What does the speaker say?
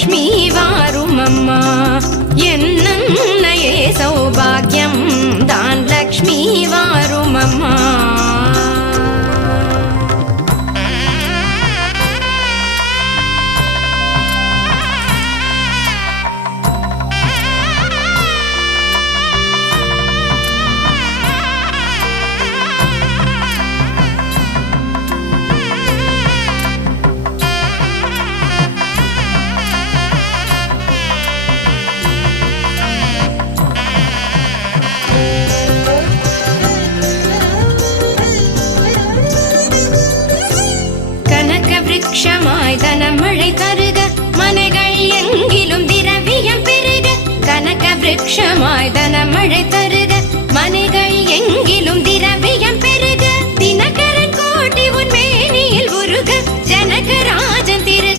லக்ஷ்மி வாரும் அம்மா என்னன்னையே சௌபாகியம் தான் லக்ஷ்மி வாரும் அம்மா தனமழை தருக மனைகள் எங்கிலும் திரவியம் பெருக கனக விருட்சமாய் தனமழை